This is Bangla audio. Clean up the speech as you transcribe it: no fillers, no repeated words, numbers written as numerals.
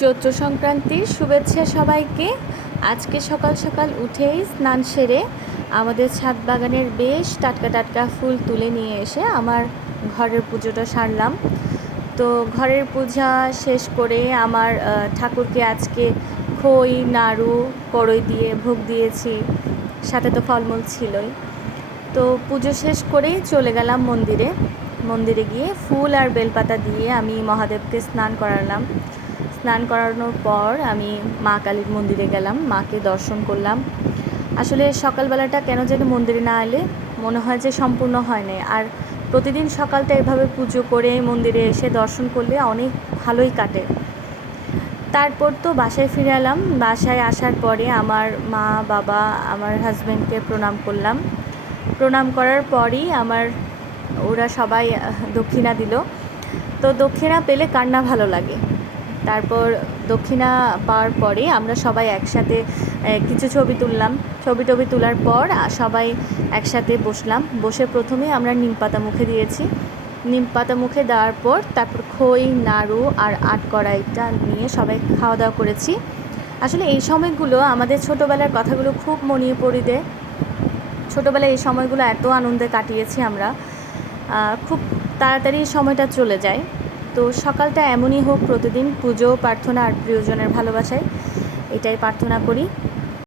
চৈত্র সংক্রান্তির শুভেচ্ছা সবাইকে। আজকে সকাল সকাল উঠেই স্নান সেরে আমাদের ছাদ বাগানের বেশ টাটকা টাটকা ফুল তুলে নিয়ে এসে আমার ঘরের পুজোটা সারলাম। তো ঘরের পূজা শেষ করে আমার ঠাকুরকে আজকে খই নাড়ু কড়ই দিয়ে ভোগ দিয়েছি, সাথে তো ফলমূল ছিলই। তো পুজো শেষ করেই চলে গেলাম মন্দিরে গিয়ে ফুল আর বেলপাতা দিয়ে আমি মহাদেবকে স্নান করালাম। স্নান করানোর পর আমি মা কালীর মন্দিরে গেলাম, মাকে দর্শন করলাম। আসলে সকালবেলাটা কেন জানি মন্দিরে না এলে মনে হয় যে সম্পূর্ণ হয় না। আর প্রতিদিন সকালটা এভাবে পুজো করে মন্দিরে এসে দর্শন করলে অনেক ভালোই কাটে। তারপর তো বাসায় ফিরে এলাম। বাসায় আসার পরে আমার মা বাবা আমার হাজব্যান্ডকে প্রণাম করলাম। প্রণাম করার পরই ওরা সবাই দক্ষিণা দিল। তো দক্ষিণা পেলে কার না ভালো লাগে। তারপর দক্ষিণা পাওয়ার পরে আমরা সবাই একসাথে কিছু ছবি তুললাম। ছবি তোলার পর সবাই একসাথে বসলাম। বসে প্রথমে আমরা নিম পাতা মুখে দিয়েছি। নিম পাতা মুখে দেওয়ার পর তারপর খই নাড়ু আর আটকড়াইটা নিয়ে সবাই খাওয়া দাওয়া করেছি। আসলে এই সময়গুলো আমাদের ছোটোবেলার কথাগুলো খুব মনে পড়ে দেয়। ছোটোবেলায় এই সময়গুলো এত আনন্দে কাটিয়েছি আমরা, খুব তাড়াতাড়ি সময়টা চলে যায়। তো সকালটা এমনই হোক প্রতিদিন, পুজো প্রার্থনা আর প্রিয়জনের ভালোবাসায়, এটাই প্রার্থনা করি।